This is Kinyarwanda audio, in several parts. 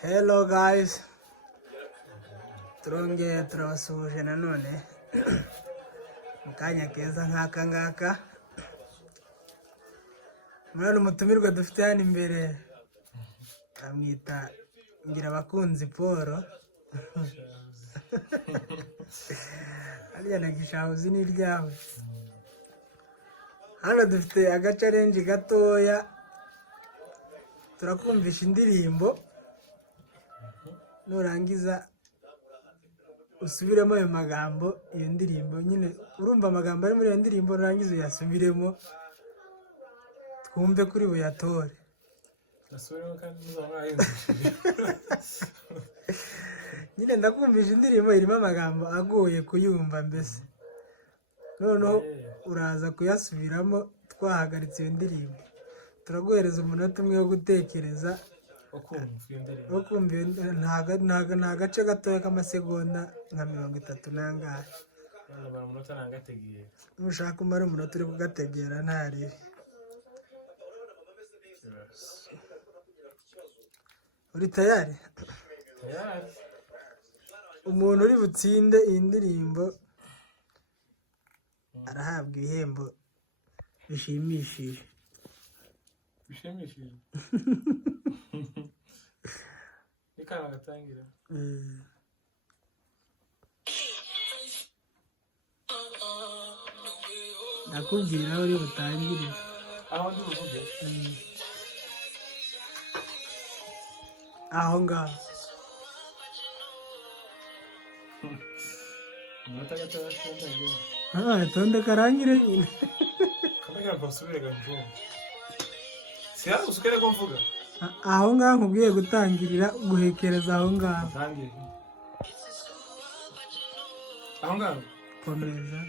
Hello guys, turongeye turabasuhuje nanone mu kanya keza nk'aka ngaka. Murano umutumirwa dufite hano imbere amwita Ngirabakunzi Paul. Ariya na Gishahuzi ni ryawe. Hano dufite agacarenji gatoya, turakumvisha indirimbo, nurangiza usubiremo ayo magambo. Iyo ndirimbo nyine urumva amagambo ari muri iyo ndirimbo, nurangiza uyasubiremo twumve kuri buyatore. Nyine ndakumvisha indirimbo irimo amagambo agoye kuyumva, mbese noneho uraza kuyasubiramo twahagaritse iyo ndirimbo. Turaguhereza umunota umwe wo gutekereza, nta gace gatoya k'amasegonda nka 30 nangahe. Nushaka umara umunota uri kugategera ntaribi. Uri tayari? Umuntu uri butsinde iyi ndirimbo arahabwa ibihembo bishimishije. Nikana gatangira. Nakubwira uri butangire. Aho ndi buvuge. Aho ngaho. Umunota gatoya cyangwa Tonde karangire nyine. kamera basubire gato. Siya usukere ko mvuga. Aho ngaho nkubwiye gutangirira guhekereza aho ngaho. Tangiye. Aho ngaho. Komeza.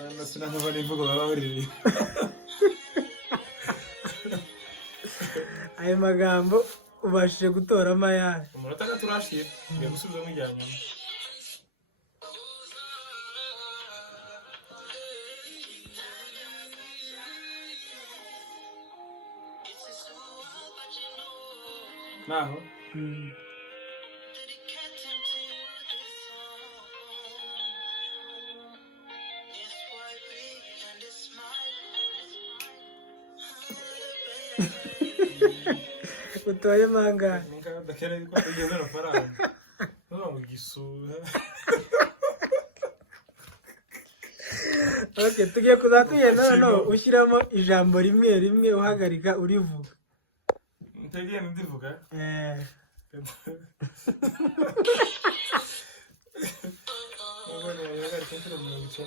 Ana sinanga bari mvugo babariri. Ayo magambo ubashije gutoramo ayahe? Umunota gato urashiye. Ngiye gusubiza mu ijyanye. Naho. Utoye manga. Nunca daquela de quando eu não parava. Não, isso. Okay, tugiye kuzatuyena no ushyiramo ijambo rimwe rimwe uhagarika urivuga. Ntegiye ndivuga. Ngone yagarika inshuro 90.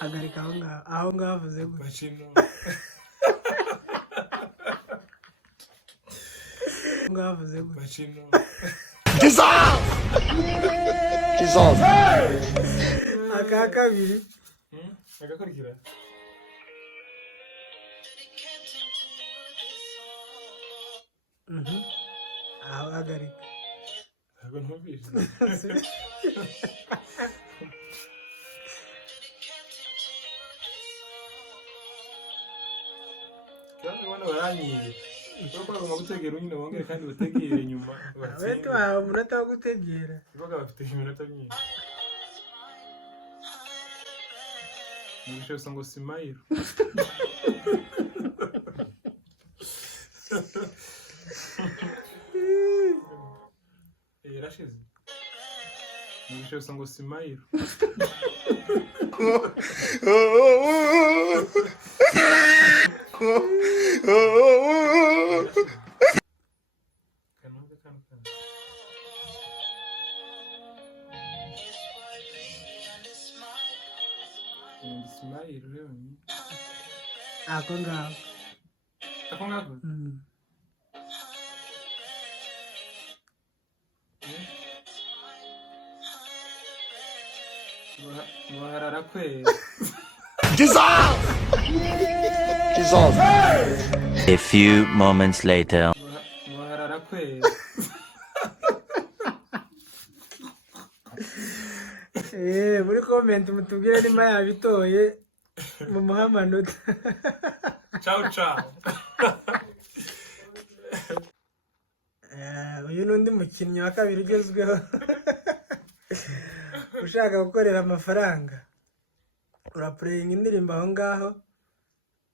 Hagarika aho ngaho avuze gutya. Bacino. Ngaho avuze gutya. Bacino. Dissolve. Aka kabiri. Agakurikira. Aho hagarika. Ntabwo ntumvise. Kandi ubona baranyiye. Kuko bagomba gutegera nyine bongere kandi bategere inyuma. Wetu wawe umunota wo gutegera. Ivuga bafite iminota myinshi. Nibyo bisa ngo Simayiro. Yarashize. Nibyo bisa ngo Simayiro. Simayiro rero ni. Ako ngaho. Ako ngaho. Muharara kwe. Dissolve. A few moments later. comment mutubwire nimba yabitoye mu muhamanota. Ciao ciao. Uyu n'undi mukinnyi wa kabiri ugezweho ushaka gukorera amafaranga. Urapureyinga indirimbo aho ngaho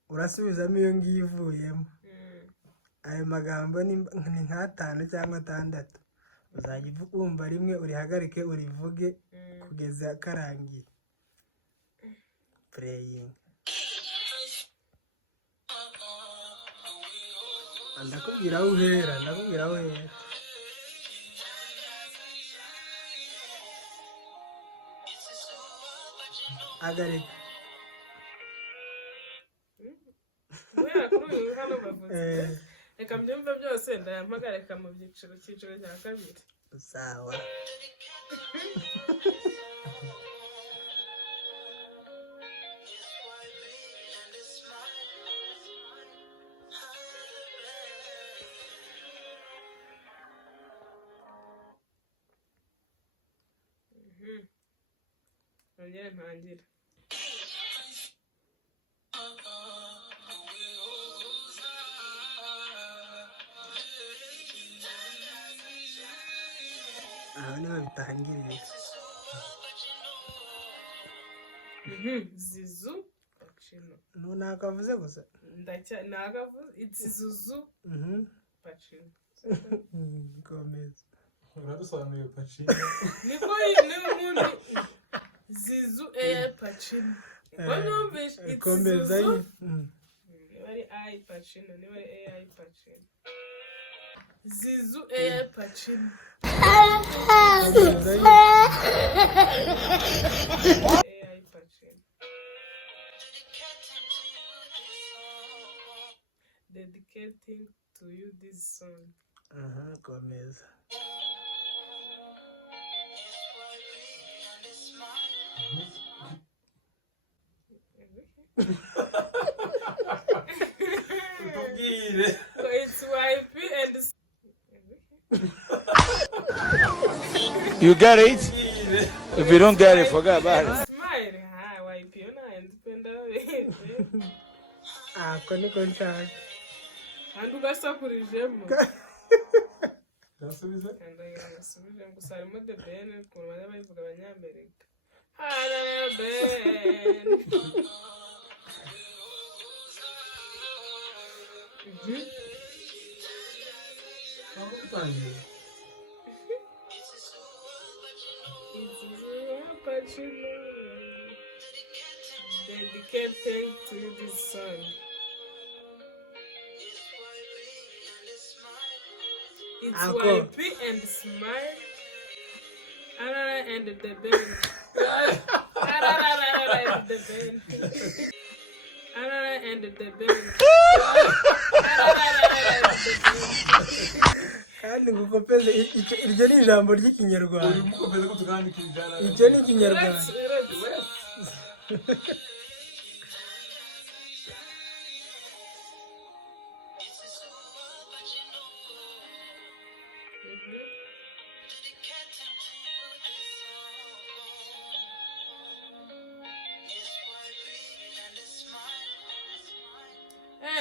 urasubizamo iyo ngiyo ivuyemo. Ayo magambo ni nk'atanu cyangwa atandatu. Uzajya wumva rimwe urihagarike urivuge kugeza karangiye. Pureyinga. Ndakubwira aho uhera. Agarika. Reka mbyumve byose ndayampagarika mu cyiciro cya kabiri. Sawa. Ongera ntangire. Aha niho bitangirira. Zizu Pacino. Nakavuze gusa. Nagavuze it's Zuzu Pacino. Komeza. Uradusobanuriye Pacino. Niko umuntu Zizu Pacino. Wanyumvishe it's komeza Zuzu. Ni AI Pacino, ni AI Pacino. Zizu Pacino. AI Pacino. Dedicating to you this song. Komeza. Utubwire. It's YP and You get it? If you don't get it, forget about it. Smile. YP unayendipenda Ako niko nshaka. kandi ugasakurijemo. Yasubiza? Nasubije gusa harimo The Ben ukuntu bajya bayivuga abanyamerika. Hana Ben. Dedicating to you this song. It's YP and Smile. And the band. And the band. Kandi ngukopeze iryo ni ijambo ry'ikinyarwanda. Uri mukopeze ko tukandika ijana. Icyo ni ikinyarwanda.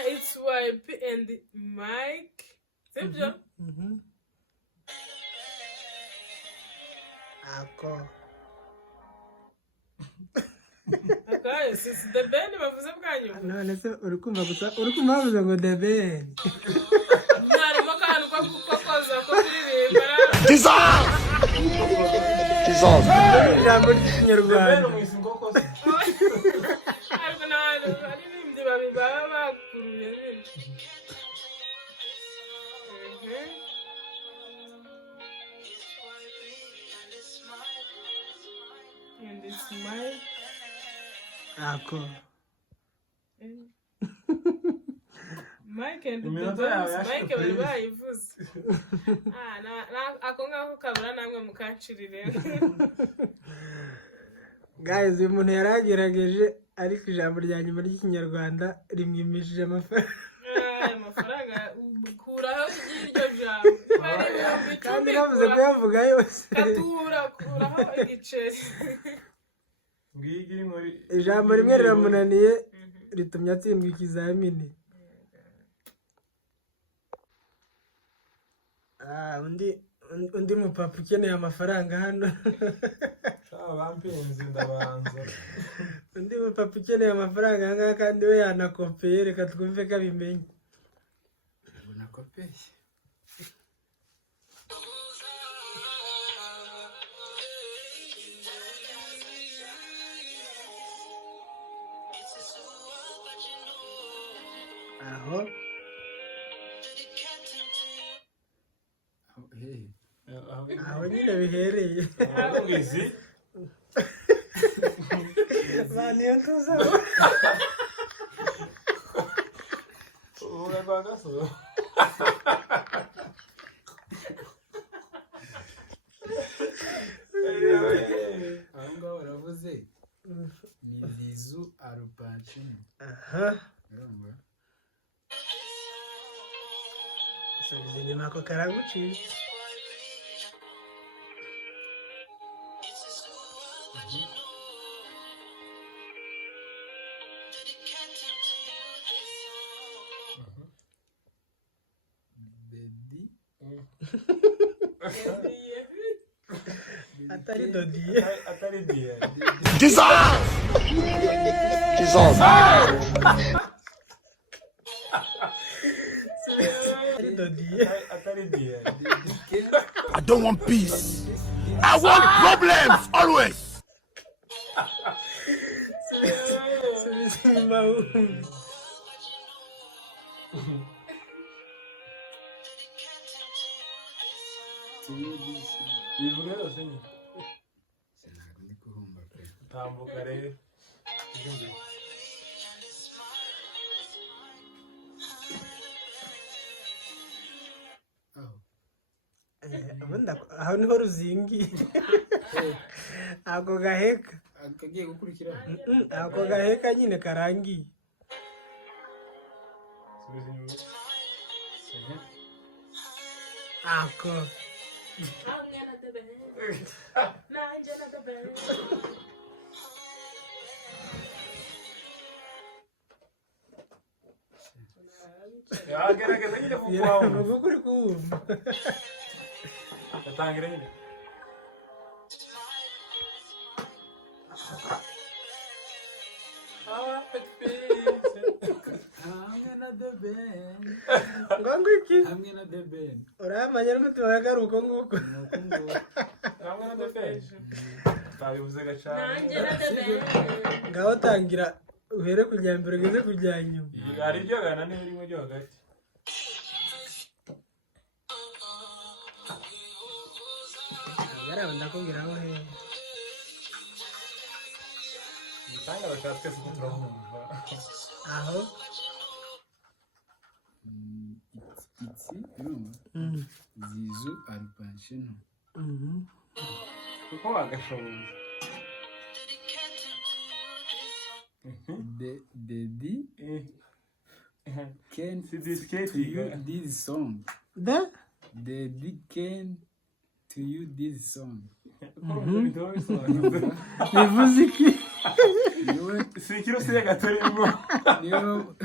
It's YP and Mike. Sibyo? Ako. Akaye sisi The Ben bavuze bwanyu. None se uri kumva bavuze ngo The Ben. Narimo kantu ko koza ko kuririmba. Dissolve! Dissolve. Ijambo ry'ikinyarwanda. Ariko n'abantu baririmbye babibaba bakuruye nyine. And it's Mike. Ako. Mike and the Bones. Mike bari bayivuze. Ako ngako kabura namwe mukancirire. Guys, uyu muntu yaragerageje ariko ijambo rya nyuma ry'ikinyarwanda rimwimishije amafaranga. Amafaranga kuraho iryo jambo. Kandi navuze kuyavuga yose. Kuraho igiceri. Ngigi iri muri ijambo rimwe riramunaniye ritumye atsindwa ikizamini. Undi mupapa ukeneye amafaranga hano. bampenze ndabanza. Undi mupapa ukeneye amafaranga aha ngaha kandi we yanakopeye, reka twumve ko abimenye. Nakopeye. Aho aho nyine bihereye. Ngizi. Niyo tuza. Uvuga kwa gaso. Aho ngaho uravuze ni Zizu Alpacino. Aha. Urumva? Subiza inyuma ako karagucitse. Atari dodiye. Atari diye. Jesus! Jesus! Atari dodiye. Atari diye. I don't want peace. I want problems always. Subiza inyuma wumve. Bivuga yose ni. Ntabwo ndi kuhumva pe. Tambuka rero. Ubundi aho niho ruzingiye. Ako gaheka. Kagiye gukurikiraho. Ako gaheka nyine karangiye. Subiza inyuma. Ako. Yagerageza nyine kukwanga. Vuga ukuri kuwumva. Yatangira nyine. Hamwe na The Ben. Ngo iki? Hamwe na The Ben. Uramanya n'umutima wawe ari uko nguko. Hamwe na defense. Tabivuze gacana. Ngaho tangira uhere kujya mbere ugeze kujya nyuma. Hari ibyo gana n'ibirimo byo hagati. Yaraba ndakubwira aho he. Tanga bakatwe twese turumva. Aho. Iki urumva? Zizu Alpacino. Kuko wagashoboye. Daddy can Si disquette to you this song. Da? Daddy can to you this song. Bivuze iki? Niwe Si ikiro siya gatorimo. niwe